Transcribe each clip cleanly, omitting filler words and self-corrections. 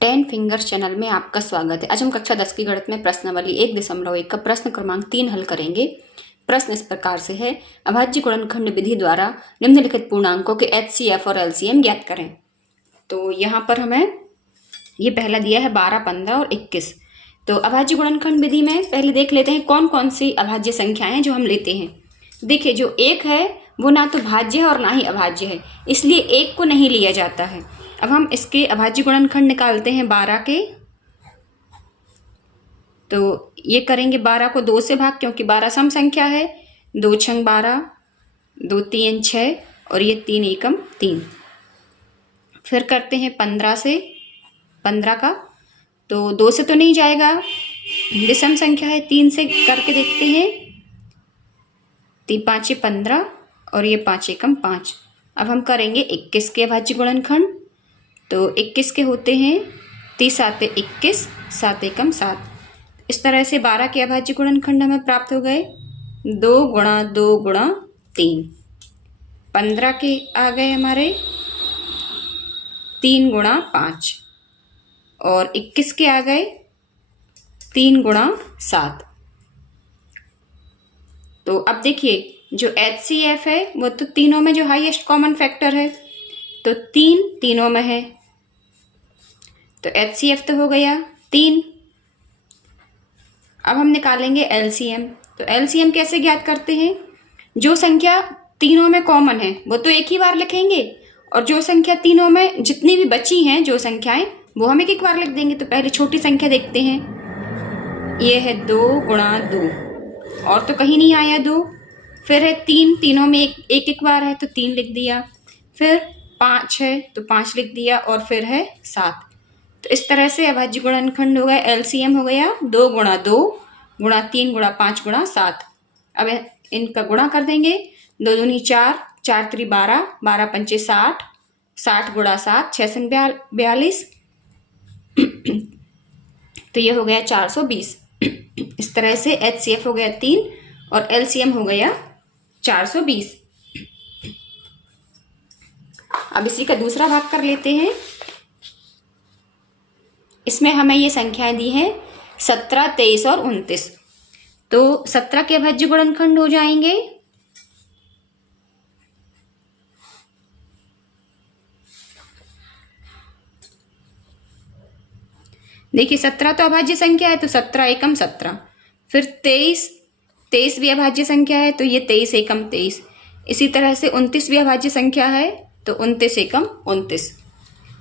10 fingers channel में आपका स्वागत है। आज हम कक्षा 10 की गणित में प्रश्नावली 1.1 का प्रश्न क्रमांक 3 हल करेंगे। प्रश्न इस प्रकार से है, अभाज्य गुणनखंड विधि द्वारा निम्नलिखित पूर्णांकों के HCF और LCM ज्ञात करें। तो यहाँ पर हमें ये पहला दिया है 12, 15 और 21। तो अभाज्य गुणनखंड विधि में पहले देख लेते हैं कौन कौन सी अभाज्य संख्याएं हैं जो हम लेते हैं। देखिए, जो एक है वो ना तो भाज्य है और ना ही अभाज्य है, इसलिए एक को नहीं लिया जाता है। अब हम इसके अभाज्य गुणनखंड निकालते हैं 12 के। तो ये करेंगे 12 को 2 से भाग, क्योंकि 12 सम संख्या है। 2 छंग 12, 2 3 6 और ये 3 एकम 3। फिर करते हैं 15 से, 15 का तो 2 से तो नहीं जाएगा, विषम संख्या है। 3 से करके देखते हैं। 3 5 15 और ये 5 एकम 5। अब हम करेंगे 21 के अभाज्य गुणनखंड। तो 21 के होते हैं 30 7 21, 7 एकम 7। इस तरह से 12 के अभाज्य गुणनखंड हमें प्राप्त हो गए 2 गुणा 2 गुणा 3। 15 के आ गए हमारे 3 गुणा 5 और 21 के आ गए 3 गुणा 7। तो अब देखिए, जो HCF है वो तो तीनों में जो हाईएस्ट कॉमन फैक्टर है, तो 3 तीनों में है, तो HCF तो हो गया 3। अब हम निकालेंगे LCM। तो LCM कैसे ज्ञात करते हैं? जो संख्या तीनों में कॉमन है वो तो एक ही बार लिखेंगे, और जो संख्या तीनों में जितनी भी बची हैं जो संख्याएं, वो हम एक एक बार लिख देंगे। तो पहले छोटी संख्या देखते हैं, ये है 2 गुणा 2, और तो कहीं नहीं आया 2। फिर है 3, तीनों में एक एक बार है तो 3 लिख दिया। फिर 5 है तो 5 लिख दिया, और फिर है 7। तो इस तरह से अभाज्य गुणनखंड हो गया, LCM हो गया 2 गुणा 2 गुणा 3 गुणा 5 गुणा 7। अब इनका गुणा कर देंगे, 2 दूनी 4, 4 3 12, 12 पंचे 60, 60 गुणा 7, 6 संग 42। तो ये हो गया 420। इस तरह से HCF हो गया 3 और LCM हो गया 420। अब इसी का दूसरा भाग कर लेते हैं। इसमें हमें ये संख्याएं दी हैं 17, 23 और 29। तो 17 के अभाज्य गुणनखंड हो जाएंगे 17 तो अभाज्य संख्या है तो 17 एकम 17। फिर 23 भी अभाज्य संख्या है तो ये 23 एकम 23। इसी तरह से 29 भी अभाज्य संख्या है तो 29 एकम 29।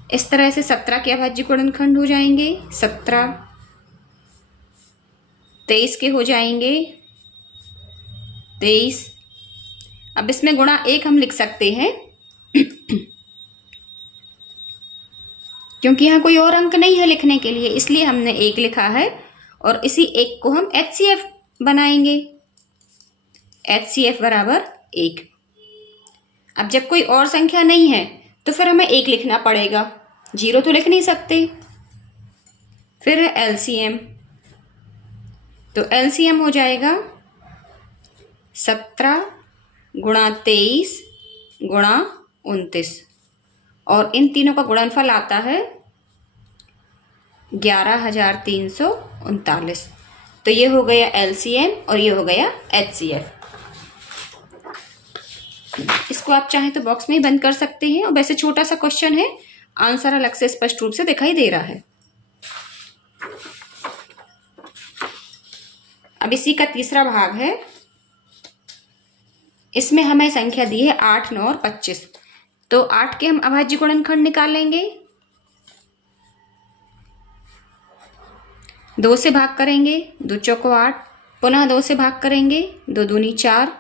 इस तरह से 17 के अभाज्य गुणनखंड हो जाएंगे 17, 23 के हो जाएंगे 23। अब इसमें गुणा 1 हम लिख सकते हैं क्योंकि यहाँ कोई और अंक नहीं है लिखने के लिए, इसलिए हमने 1 लिखा है, और इसी 1 को हम HCF बनाएंगे। HCF बराबर 1। अब जब कोई और संख्या नहीं है तो फिर हमें 1 लिखना पड़ेगा, 0 तो लिख नहीं सकते। फिर है LCM। तो LCM हो जाएगा 17 गुणा 23 गुणा 29, और इन तीनों का गुणनफल आता है 11,339। तो ये हो गया LCM और ये हो गया HCF। इसको आप चाहें तो बॉक्स में ही बंद कर सकते हैं, और वैसे छोटा सा क्वेश्चन है, आंसर अलग से स्पष्ट रूप से दिखाई दे रहा है। अब इसी का तीसरा भाग है। इसमें हमें संख्या दी है 8, 9 और 25। तो 8 के हम अभाज्य गुणनखंड निकालेंगे। 2 से भाग करेंगे, 2 चौको 8, पुनः 2 से भाग करेंगे, 2 दूनी 4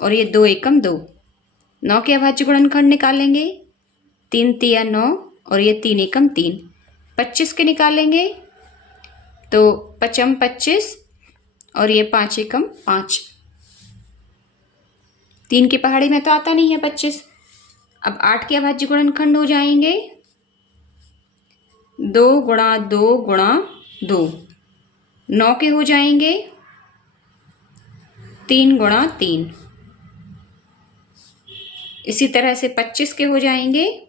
और ये 2 एकम 2। 9 के अभाज्य गुणनखंड निकालेंगे, 3 तिया 9 और ये 3 एकम 3। 25 के निकालेंगे तो 5 25 और ये 5 एकम 5। 3 की पहाड़ी में तो आता नहीं है 25। अब 8 के अभाज्य गुणनखंड हो जाएंगे 2 गुणा 2 गुणा 2। 9 के हो जाएंगे 3 गुणा 3। इसी तरह से 25 के हो जाएंगे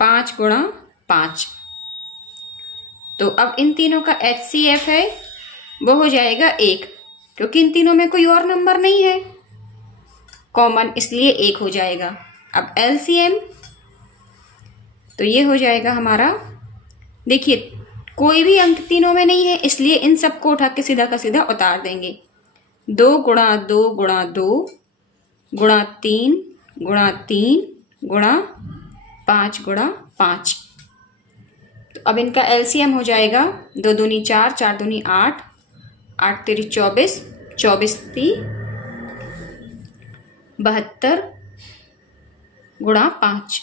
5 गुणा 5। तो अब इन तीनों का HCF है वो हो जाएगा 1, क्योंकि इन तीनों में कोई और नंबर नहीं है कॉमन, इसलिए 1 हो जाएगा। अब LCM तो ये हो जाएगा हमारा, देखिए कोई भी अंक तीनों में नहीं है, इसलिए इन सबको उठा के सीधा का सीधा उतार देंगे। 2 गुणा 2 गुणा 2 गुणा 3 गुणा 3 गुणा 5 गुणा 5। तो अब इनका LCM हो जाएगा 2 दूनी 4, 4 दूनी 8, 8 तेरी 24, 24 ती 72 गुणा 5,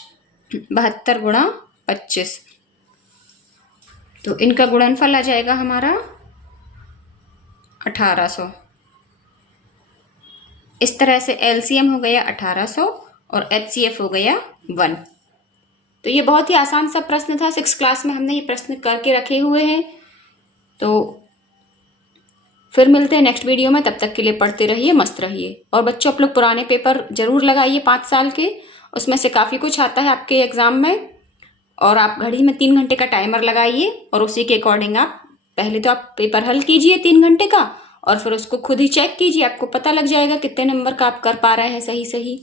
72 गुणा 25। तो इनका गुणनफल आ जाएगा हमारा 1800। इस तरह से LCM हो गया 1800 और HCF हो गया 1। तो ये बहुत ही आसान सा प्रश्न था, 6th क्लास में हमने ये प्रश्न करके रखे हुए हैं। तो फिर मिलते हैं नेक्स्ट वीडियो में, तब तक के लिए पढ़ते रहिए, मस्त रहिए। और बच्चों आप लोग पुराने पेपर जरूर लगाइए 5 साल के, उसमें से काफ़ी कुछ आता है आपके एग्ज़ाम में। और आप घड़ी में 3 घंटे का टाइमर लगाइए और उसी के अकॉर्डिंग आप पहले तो आप पेपर हल कीजिए 3 घंटे का, और फिर उसको खुद ही चेक कीजिए, आपको पता लग जाएगा कितने नंबर का आप कर पा रहे हैं सही सही।